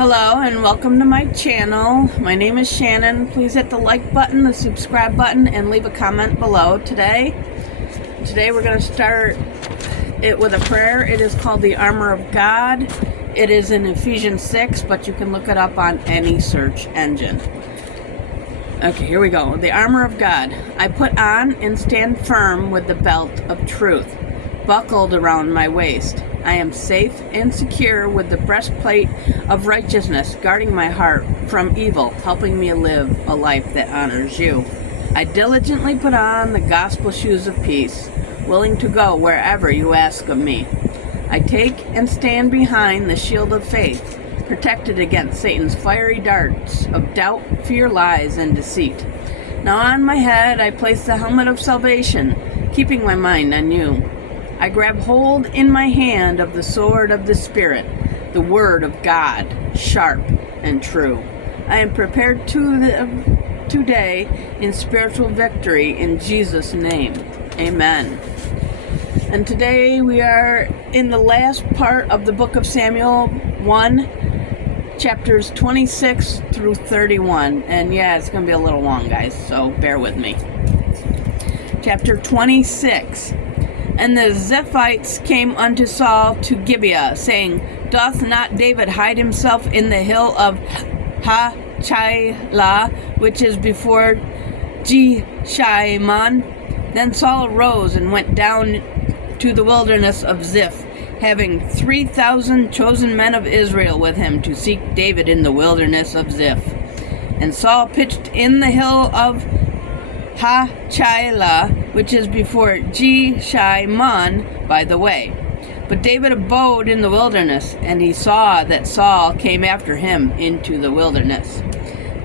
Hello and welcome to my channel. My name is Shannon. Please hit the like button, the subscribe button, and leave a comment below. Today we're going to start it with a prayer. It is called the Armor of God. It is in Ephesians 6, but you can look it up on any search engine. Okay, here we go. The Armor of God. I put on and stand firm with the belt of truth buckled around my waist. I am safe and secure with the breastplate of righteousness guarding my heart from evil, helping me live a life that honors you. I diligently put on the gospel shoes of peace, willing to go wherever you ask of me. I take and stand behind the shield of faith, protected against Satan's fiery darts of doubt, fear, lies, and deceit. Now on my head I place the helmet of salvation, keeping my mind on you. I grab hold in my hand of the sword of the Spirit, the Word of God, sharp and true. I am prepared today in spiritual victory in Jesus' name. Amen. And today we are in the last part of the book of Samuel 1, chapters 26 through 31. And yeah, it's going to be a little long, guys, so bear with me. Chapter 26. And the Ziphites came unto Saul to Gibeah, saying, Doth not David hide himself in the hill of Hachilah, which is before Jeshimon? Then Saul arose and went down to the wilderness of Ziph, having 3,000 chosen men of Israel with him to seek David in the wilderness of Ziph. And Saul pitched in the hill of Hachilah, which is before Jeshimon by the way. But David abode in the wilderness, and he saw that Saul came after him into the wilderness.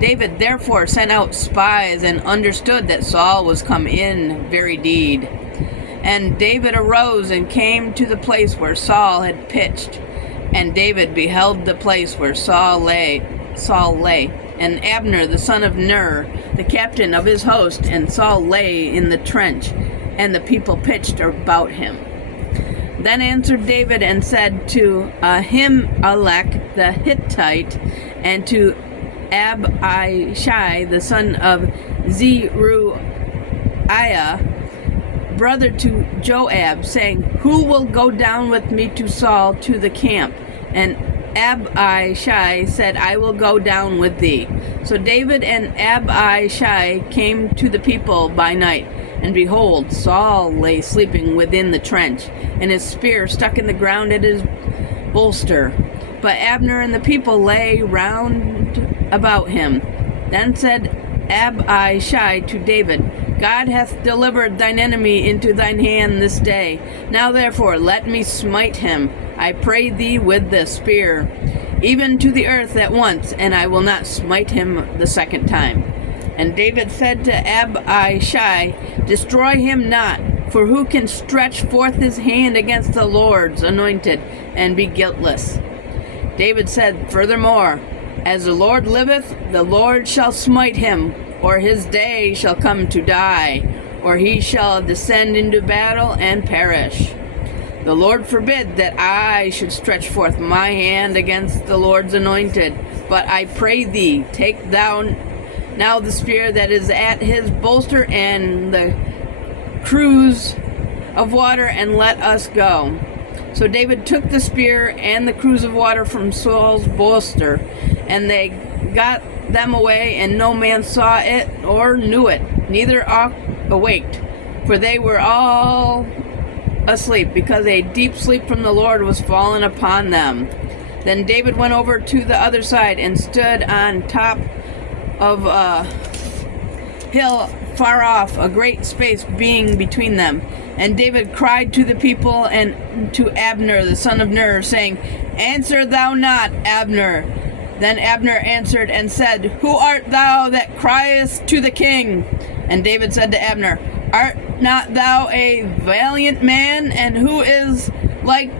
David therefore sent out spies and understood that Saul was come in very deed. And David arose and came to the place where Saul had pitched. And David beheld the place where Saul lay, and Abner the son of Ner, the captain of his host, and Saul lay in the trench, and the people pitched about him. Then answered David and said to Ahimelech the Hittite, and to Abishai the son of Zeruiah, brother to Joab, saying, Who will go down with me to Saul to the camp? And Abishai said, I will go down with thee. So David and Abishai came to the people by night, and behold, Saul lay sleeping within the trench, and his spear stuck in the ground at his bolster. But Abner and the people lay round about him. Then said Abishai to David, God hath delivered thine enemy into thine hand this day. Now therefore let me smite him, I pray thee, with the spear, even to the earth at once, and I will not smite him the second time. And David said to Abishai, Destroy him not, for who can stretch forth his hand against the Lord's anointed and be guiltless? David said furthermore, As the Lord liveth, the Lord shall smite him, or his day shall come to die, or he shall descend into battle and perish. The Lord forbid that I should stretch forth my hand against the Lord's anointed. But I pray thee, take thou now the spear that is at his bolster and the cruse of water, and let us go. So David took the spear and the cruse of water from Saul's bolster, and they got them away, and no man saw it or knew it, neither awaked, for they were all asleep, because a deep sleep from the Lord was fallen upon them. Then David went over to the other side and stood on top of a hill far off, a great space being between them. And David cried to the people and to Abner the son of Ner, saying, Answer thou not, Abner. Then Abner answered and said, Who art thou that criest to the king? And David said to Abner, Art not thou a valiant man, and who is like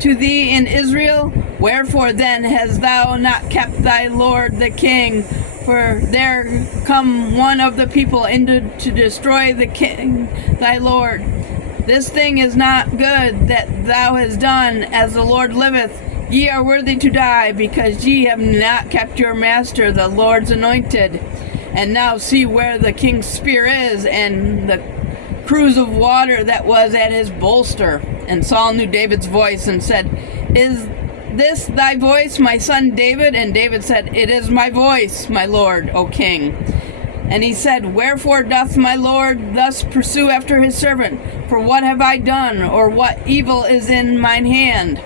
to thee in Israel? Wherefore then hast thou not kept thy lord the king? For there come one of the people to destroy the king thy lord. This thing is not good that thou hast done. As the Lord liveth, Ye are worthy to die, because ye have not kept your master, the Lord's anointed. And now see where the king's spear is, and the cruse of water that was at his bolster. And Saul knew David's voice, and said, Is this thy voice, my son David? And David said, It is my voice, my lord, O king. And he said, Wherefore doth my lord thus pursue after his servant? For what have I done, or what evil is in mine hand?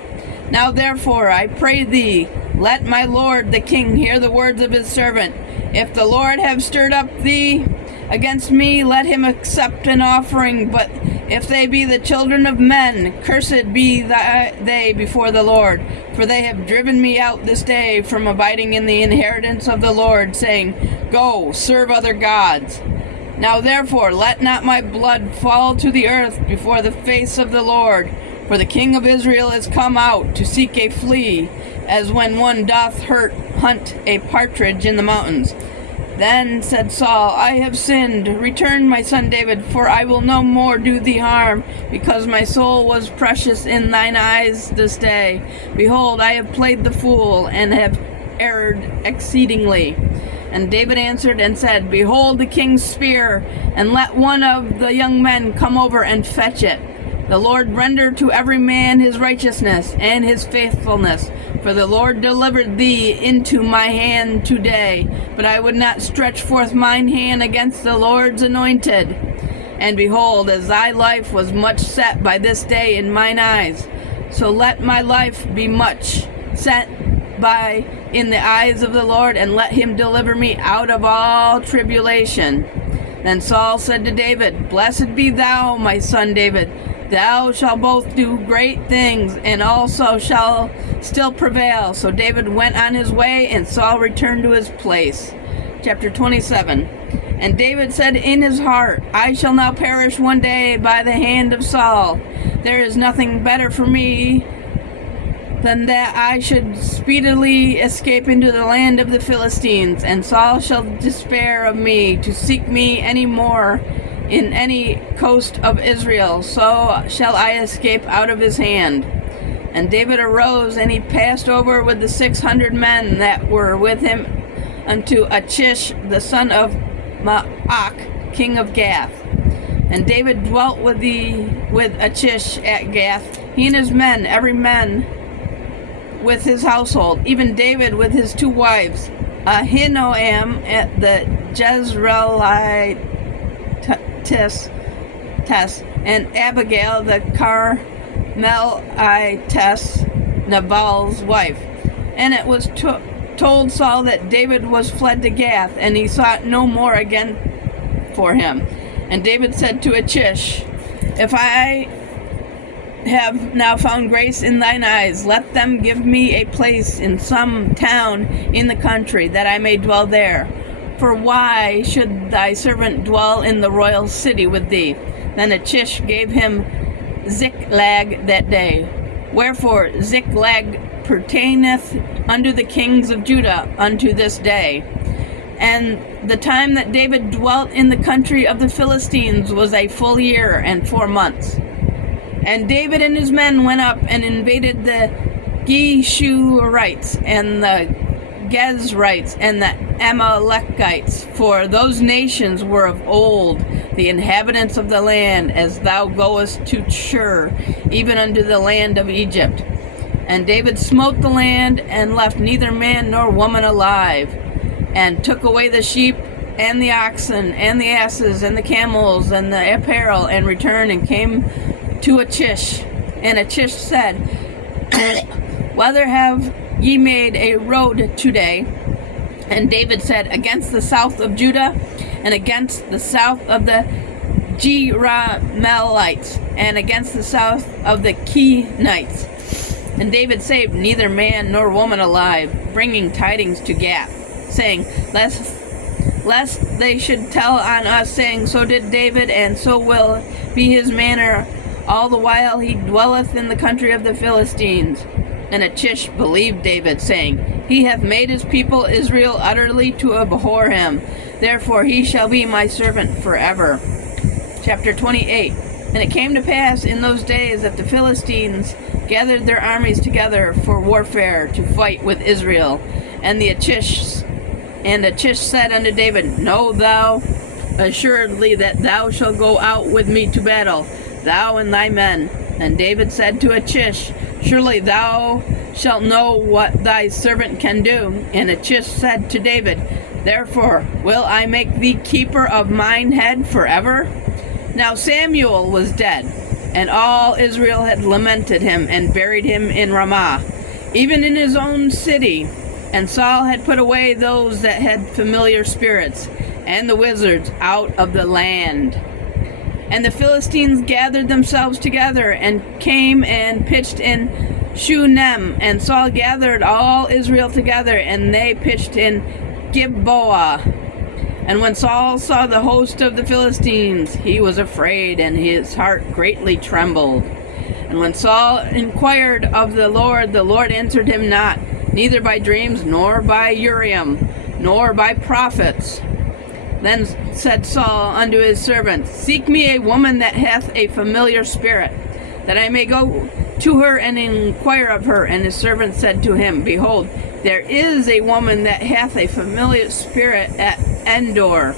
Now therefore, I pray thee, let my lord the king hear the words of his servant. If the Lord have stirred up thee against me, let him accept an offering. But if they be the children of men, cursed be they before the Lord. For they have driven me out this day from abiding in the inheritance of the Lord, saying, Go, serve other gods. Now therefore, let not my blood fall to the earth before the face of the Lord. For the king of Israel is come out to seek a flea, as when one doth hunt a partridge in the mountains. Then said Saul, I have sinned. Return, my son David, for I will no more do thee harm, because my soul was precious in thine eyes this day. Behold, I have played the fool, and have erred exceedingly. And David answered and said, Behold the king's spear, and let one of the young men come over and fetch it. The Lord render to every man his righteousness and his faithfulness. For the Lord delivered thee into my hand today, but I would not stretch forth mine hand against the Lord's anointed. And behold, as thy life was much set by this day in mine eyes, so let my life be much set by in the eyes of the Lord, and let him deliver me out of all tribulation. Then Saul said to David, Blessed be thou, my son David. Thou shalt both do great things, and also shall still prevail. So David went on his way, and Saul returned to his place. Chapter 27. And David said in his heart, I shall now perish one day by the hand of Saul. There is nothing better for me than that I should speedily escape into the land of the Philistines, and Saul shall despair of me to seek me any more in any coast of Israel, so shall I escape out of his hand. And David arose, and he passed over with the 600 men that were with him unto Achish, the son of Maach, king of Gath. And David dwelt with Achish at Gath, he and his men, every man with his household, even David with his 2 wives, Ahinoam at the Jezreelite and Abigail the Carmelitess, Nabal's wife. And it was told Saul that David was fled to Gath, and he sought no more again for him. And David said to Achish, If I have now found grace in thine eyes, let them give me a place in some town in the country, that I may dwell there. For why should thy servant dwell in the royal city with thee? Then Achish gave him Ziklag that day. Wherefore Ziklag pertaineth unto the kings of Judah unto this day. And the time that David dwelt in the country of the Philistines was a full year and 4 months. And David and his men went up and invaded the Geshurites and the Gezrites and the Amalekites, for those nations were of old the inhabitants of the land, as thou goest to Shur, even unto the land of Egypt. And David smote the land, and left neither man nor woman alive, and took away the sheep and the oxen and the asses and the camels and the apparel, and returned and came to Achish. And Achish said, Whether have ye made a road today? And David said, Against the south of Judah, and against the south of the Jerahmeelites, and against the south of the Kenites. And David saved neither man nor woman alive, bringing tidings to Gath, saying, Lest they should tell on us, saying, So did David, and so will be his manner all the while he dwelleth in the country of the Philistines. And Achish believed David, saying, He hath made his people Israel utterly to abhor him. Therefore he shall be my servant forever. Chapter 28. And it came to pass in those days that the Philistines gathered their armies together for warfare to fight with Israel. And Achish said unto David, Know thou assuredly that thou shalt go out with me to battle, thou and thy men. And David said to Achish, Surely thou shalt know what thy servant can do. And Achish said to David, Therefore will I make thee keeper of mine head forever? Now Samuel was dead, and all Israel had lamented him, and buried him in Ramah, even in his own city. And Saul had put away those that had familiar spirits, and the wizards out of the land. And the Philistines gathered themselves together, and came and pitched in Shunem. And Saul gathered all Israel together, and they pitched in Gilboa. And when Saul saw the host of the Philistines, he was afraid, and his heart greatly trembled. And when Saul inquired of the Lord answered him not, neither by dreams, nor by Urim, nor by prophets. Then said Saul unto his servant, Seek me a woman that hath a familiar spirit, that I may go to her and inquire of her. And his servant said to him, Behold, there is a woman that hath a familiar spirit at Endor.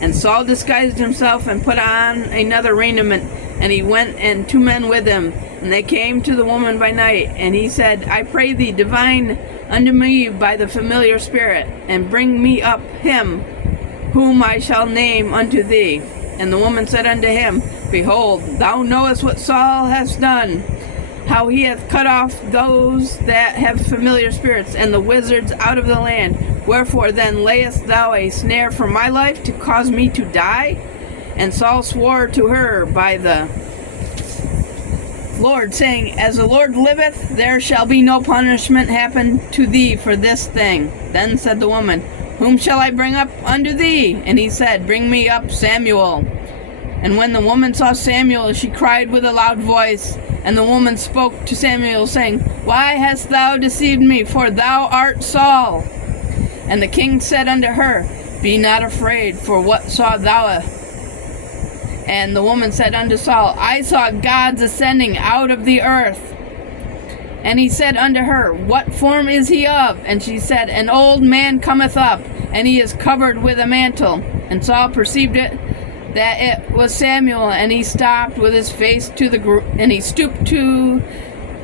And Saul disguised himself and put on another raiment, and he went, and 2 men with him. And they came to the woman by night, and he said, I pray thee, divine unto me by the familiar spirit, and bring me up him whom I shall name unto thee. And the woman said unto him, Behold, thou knowest what Saul hath done, how he hath cut off those that have familiar spirits, and the wizards out of the land. Wherefore then layest thou a snare for my life, to cause me to die? And Saul swore to her by the Lord, saying, As the Lord liveth, there shall be no punishment happen to thee for this thing. Then said the woman, Whom shall I bring up unto thee? And he said, Bring me up Samuel. And when the woman saw Samuel, she cried with a loud voice. And the woman spoke to Samuel, saying, Why hast thou deceived me? For thou art Saul. And the king said unto her, Be not afraid, for what saw thou? And the woman said unto Saul, I saw gods ascending out of the earth. And he said unto her, What form is he of? And she said, An old man cometh up, and he is covered with a mantle. And Saul perceived it, that it was Samuel, and he stopped with his face to the and he stooped to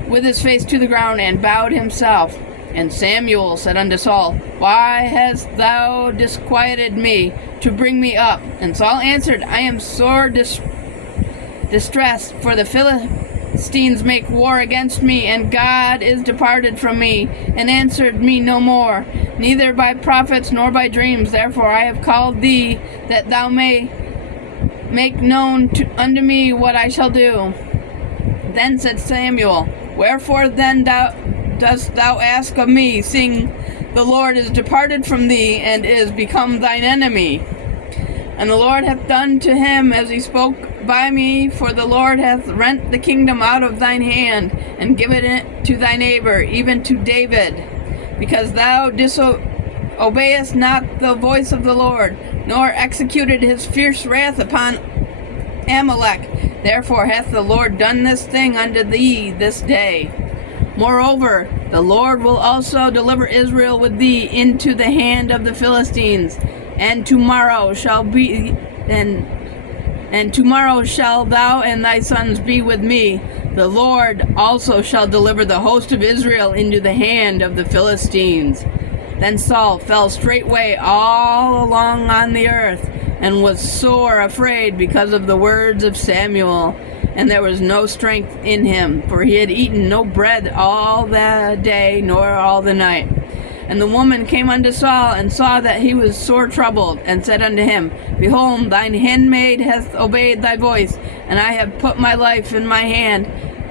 with his face to the ground, and bowed himself. And Samuel said unto Saul, Why hast thou disquieted me to bring me up? And Saul answered, I am sore distressed, for the Philistines make war against me, and God is departed from me, and answered me no more, neither by prophets nor by dreams. Therefore I have called thee, that thou may make known unto me what I shall do. Then said Samuel, Wherefore then dost thou ask of me, seeing the Lord is departed from thee, and is become thine enemy? And the Lord hath done to him as he spoke by me, for the Lord hath rent the kingdom out of thine hand, and given it to thy neighbor, even to David, because thou disobeyest not the voice of the Lord, nor executed his fierce wrath upon Amalek. Therefore hath the Lord done this thing unto thee this day. Moreover, the Lord will also deliver Israel with thee into the hand of the Philistines, and tomorrow shall thou and thy sons be with me. The Lord also shall deliver the host of Israel into the hand of the Philistines. Then Saul fell straightway all along on the earth, and was sore afraid because of the words of Samuel. And there was no strength in him, for he had eaten no bread all the day, nor all the night. And the woman came unto Saul, and saw that he was sore troubled, and said unto him, Behold, thine handmaid hath obeyed thy voice, and I have put my life in my hand,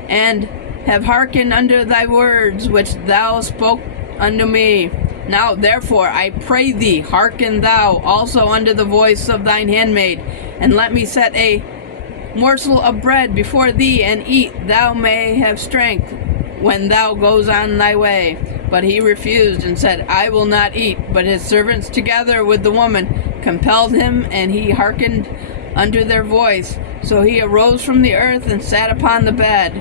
and have hearkened unto thy words which thou spoke unto me. Now therefore I pray thee, hearken thou also unto the voice of thine handmaid, and let me set a morsel of bread before thee, and eat, thou may have strength when thou goes on thy way. But he refused, and said, I will not eat. But his servants together with the woman compelled him, and he hearkened unto their voice. So he arose from the earth and sat upon the bed.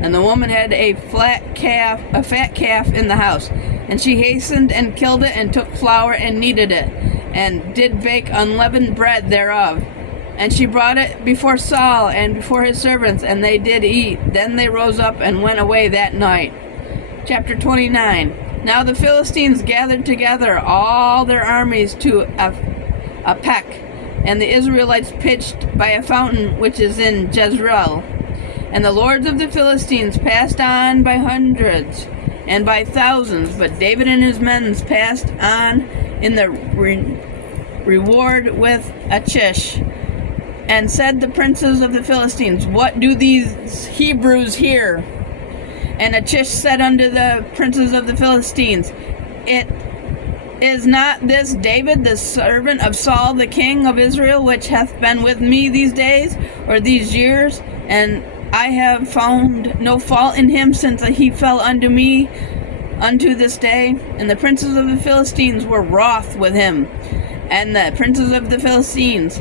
And the woman had a fat calf in the house. And she hastened and killed it, and took flour and kneaded it, and did bake unleavened bread thereof. And she brought it before Saul and before his servants, and they did eat. Then they rose up and went away that night. Chapter 29. Now the Philistines gathered together all their armies to Aphek, and the Israelites pitched by a fountain which is in Jezreel. And the lords of the Philistines passed on by hundreds and by thousands, but David and his men passed on in the reward with Achish. And said the princes of the Philistines, What do these Hebrews here? And Achish said unto the princes of the Philistines, Is not this David, the servant of Saul the king of Israel, which hath been with me these days, or these years? And I have found no fault in him since he fell unto me unto this day. And the princes of the Philistines were wroth with him. And the princes of the Philistines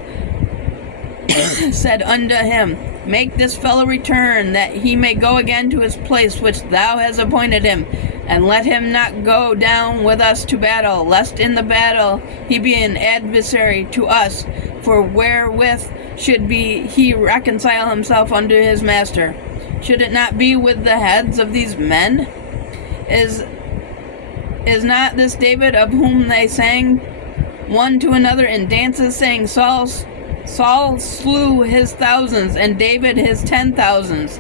said unto him, Make this fellow return, that he may go again to his place which thou hast appointed him, and let him not go down with us to battle, lest in the battle he be an adversary to us. For wherewith should he reconcile himself unto his master? Should it not be with the heads of these men? Is not this David, of whom they sang one to another in dances, saying, Saul slew his thousands, and David his 10,000s.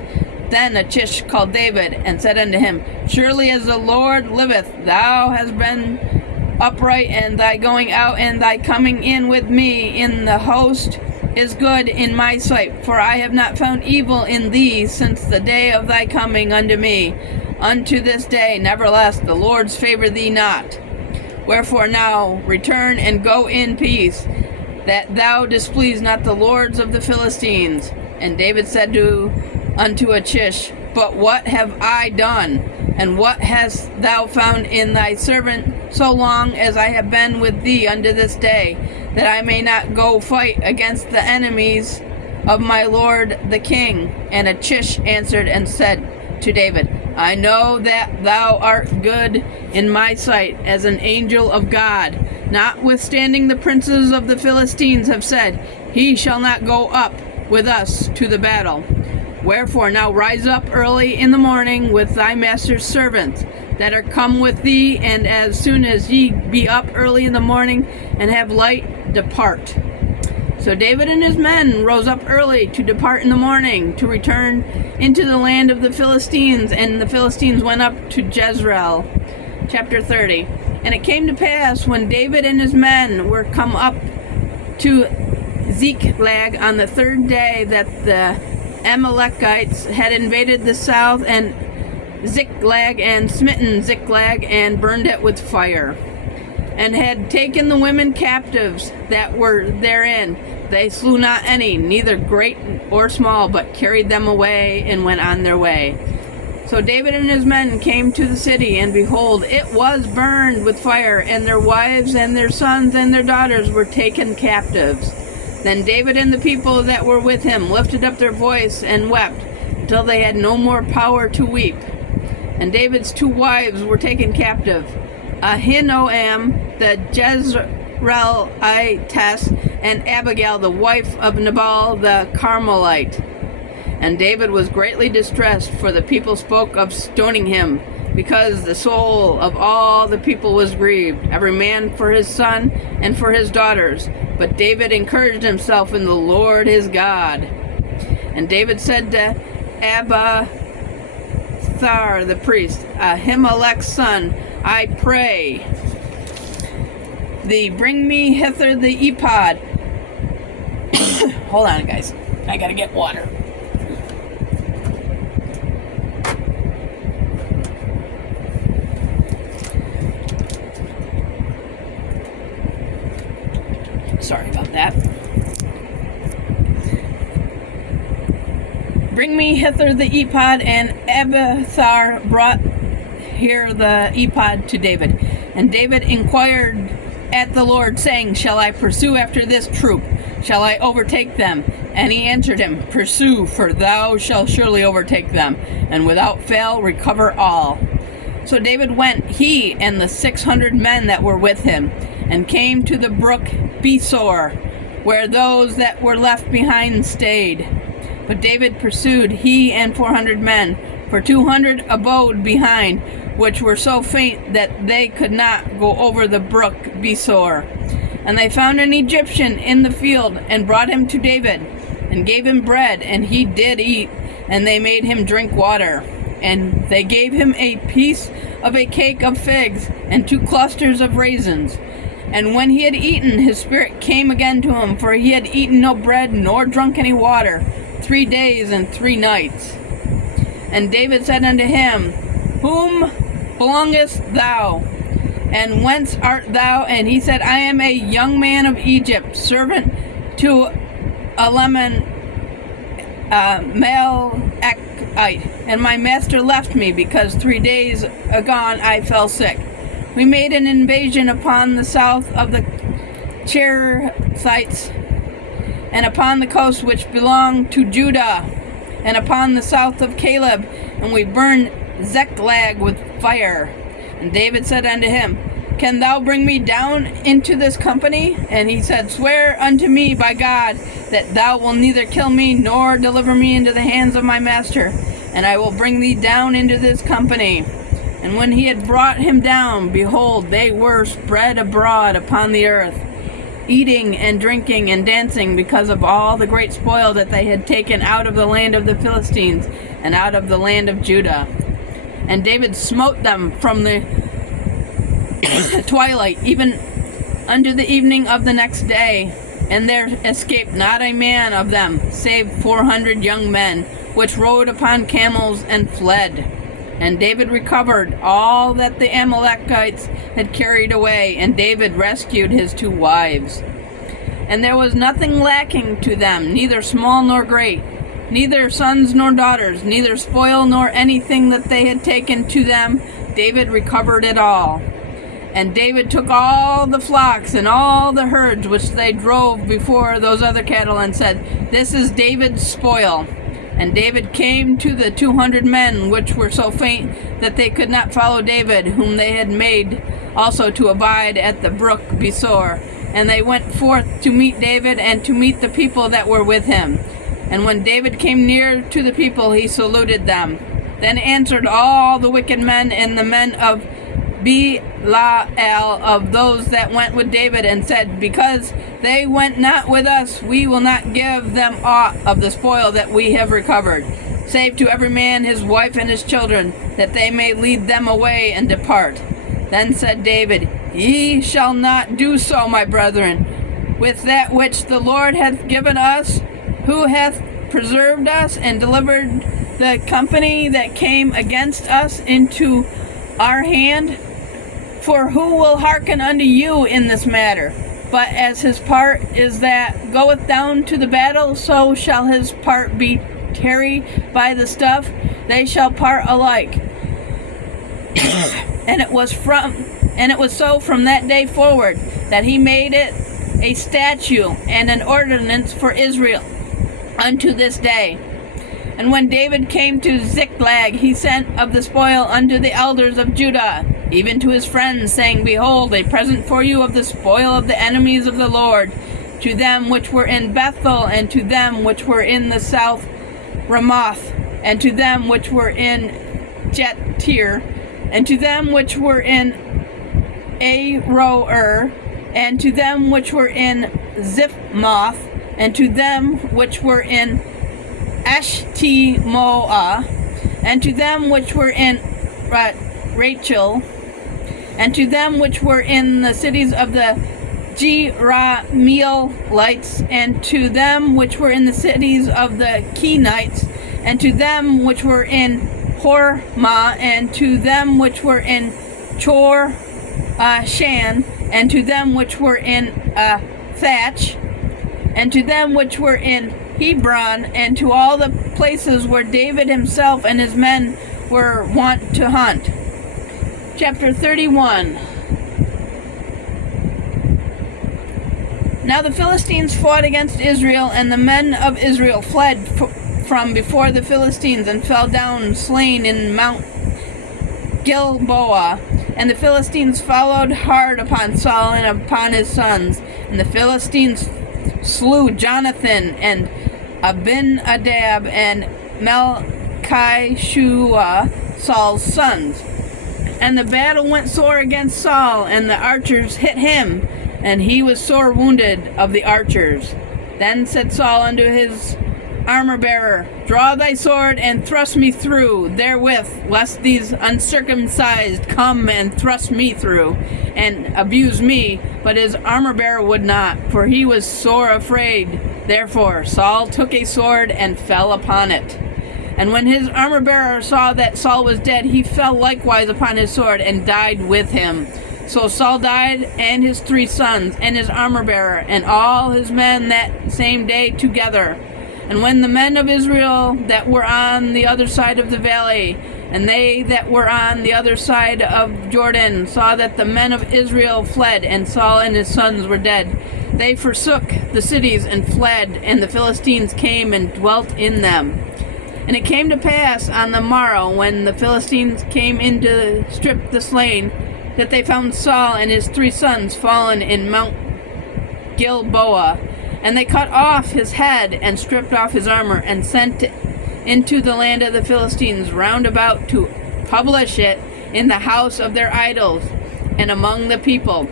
Then Achish called David, and said unto him, Surely as the Lord liveth, thou hast been upright, and thy going out and thy coming in with me in the host is good in my sight. For I have not found evil in thee since the day of thy coming unto me, unto this day. Nevertheless, the Lord's favor thee not. Wherefore now return and go in peace, that thou displease not the lords of the Philistines. And David said unto Achish, But what have I done? And what hast thou found in thy servant so long as I have been with thee unto this day, that I may not go fight against the enemies of my lord the king? And Achish answered and said to David, I know that thou art good in my sight as an angel of God. Notwithstanding, the princes of the Philistines have said, He shall not go up with us to the battle. Wherefore now rise up early in the morning with thy master's servants that are come with thee, and as soon as ye be up early in the morning and have light, depart. So David and his men rose up early to depart in the morning, to return into the land of the Philistines, and the Philistines went up to Jezreel. Chapter 30. And it came to pass, when David and his men were come up to Ziklag on the third day, that the Amalekites had invaded the south and Ziklag, and smitten Ziklag, and burned it with fire, and had taken the women captives that were therein. They slew not any, neither great or small, but carried them away, and went on their way. So David and his men came to the city, and behold, it was burned with fire, and their wives and their sons and their daughters were taken captives. Then David and the people that were with him lifted up their voice and wept, until they had no more power to weep. And David's 2 wives were taken captive, Ahinoam the Jezreelitess, and Abigail the wife of Nabal the Carmelite. And David was greatly distressed, for the people spoke of stoning him, because the soul of all the people was grieved, every man for his son and for his daughters. But David encouraged himself in the Lord his God. And David said to Abiathar the priest, Ahimelech's son, I pray thee, bring me hither the ephod. Hold on, guys. I gotta get water. Sorry about that. Bring me hither the ephod, and Abiathar brought here the ephod to David. And David inquired at the Lord, saying, Shall I pursue after this troop? shall I overtake them? And he answered him, Pursue, for thou shalt surely overtake them, and without fail recover all. So David went, he and the 600 men that were with him, and came to the brook Besor, where those that were left behind stayed. But David pursued, he and 400 men, for 200 abode behind, which were so faint that they could not go over the brook Besor. And they found an Egyptian in the field, and brought him to David, and gave him bread, and he did eat, and they made him drink water. And they gave him a piece of a cake of figs, and 2 clusters of raisins. And when he had eaten, his spirit came again to him, for he had eaten no bread, nor drunk any water, 3 days and 3 nights. And David said unto him, Whom belongest thou? And whence art thou? And he said, I am a young man of Egypt, servant to Elimelech Melechite, and my master left me, because 3 days agone I fell sick. We made an invasion upon the south of the Cherethites, and upon the coast which belonged to Judah, and upon the south of Caleb, and we burned Ziklag with fire. And David said unto him, Can thou bring me down into this company? And he said, Swear unto me by God that thou wilt neither kill me nor deliver me into the hands of my master, and I will bring thee down into this company. And when he had brought him down, behold, they were spread abroad upon the earth, eating and drinking and dancing, because of all the great spoil that they had taken out of the land of the Philistines and out of the land of Judah. And David smote them from the twilight even unto the evening of the next day, and there escaped not a man of them, save 400 young men, which rode upon camels and fled. And David recovered all that the Amalekites had carried away, and David rescued his 2 wives. And there was nothing lacking to them, neither small nor great, neither sons nor daughters, neither spoil nor anything that they had taken to them. David recovered it all. And David took all the flocks and all the herds which they drove before those other cattle, and said, This is David's spoil. And David came to the 200 men which were so faint that they could not follow David, whom they had made also to abide at the brook Besor. And they went forth to meet David, and to meet the people that were with him. And when David came near to the people, he saluted them. Then answered all the wicked men and the men of Belial of those that went with David, and said, Because they went not with us, we will not give them aught of the spoil that we have recovered, save to every man his wife and his children, that they may lead them away and depart. Then said David, Ye shall not do so, my brethren, with that which the Lord hath given us, who hath preserved us and delivered the company that came against us into our hand. For who will hearken unto you in this matter? But as his part is that goeth down to the battle, so shall his part be tarry by the stuff. They shall part alike. And it was so from that day forward, that he made it a statute and an ordinance for Israel unto this day. And when David came to Ziklag, he sent of the spoil unto the elders of Judah, even to his friends, saying, Behold, a present for you of the spoil of the enemies of the Lord, to them which were in Bethel, and to them which were in the south Ramoth, and to them which were in Jattir, and to them which were in Aroer, and to them which were in Ziphmoth, and to them which were in Ashtimoah, and to them which were in Rachel, and to them which were in the cities of the Jerahmeelites, and to them which were in the cities of the Kenites, and to them which were in Hormah, and to them which were in Chor Shan, and to them which were in Thatch, and to them which were in Hebron, and to all the places where David himself and his men were wont to hunt. Chapter 31. Now the Philistines fought against Israel, and the men of Israel fled from before the Philistines and fell down slain in Mount Gilboa. And the Philistines followed hard upon Saul and upon his sons. And the Philistines slew Jonathan and Abinadab and Melchishua, Saul's sons. And the battle went sore against Saul, and the archers hit him, and he was sore wounded of the archers. Then said Saul unto his armor-bearer, Draw thy sword, and thrust me through therewith, lest these uncircumcised come and thrust me through, and abuse me. But his armor-bearer would not, for he was sore afraid. Therefore Saul took a sword and fell upon it. And when his armor-bearer saw that Saul was dead, he fell likewise upon his sword, and died with him. So Saul died, and his 3 sons, and his armor-bearer, and all his men that same day together. And when the men of Israel that were on the other side of the valley, and they that were on the other side of Jordan, saw that the men of Israel fled, and Saul and his sons were dead, they forsook the cities and fled, and the Philistines came and dwelt in them. And it came to pass on the morrow, when the Philistines came in to strip the slain, that they found Saul and his 3 sons fallen in Mount Gilboa. And they cut off his head, and stripped off his armor, and sent it into the land of the Philistines round about, to publish it in the house of their idols, and among the people.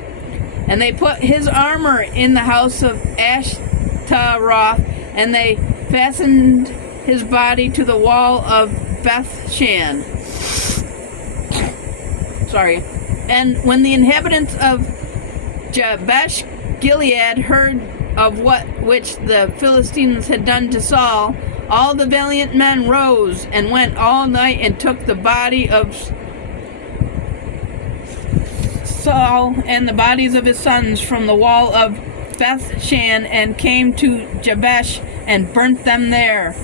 And they put his armor in the house of Ashtaroth, and they fastened his body to the wall of Bethshan. And when the inhabitants of Jabesh Gilead heard of which the Philistines had done to Saul, all the valiant men rose and went all night and took the body of Saul and the bodies of his sons from the wall of Bethshan, and came to Jabesh and burnt them there.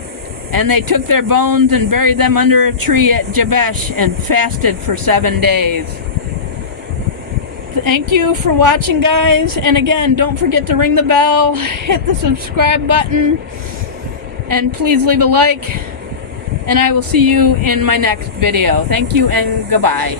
And they took their bones and buried them under a tree at Jabesh, and fasted for 7 days. Thank you for watching, guys. And again, don't forget to ring the bell, hit the subscribe button, and please leave a like. And I will see you in my next video. Thank you and goodbye.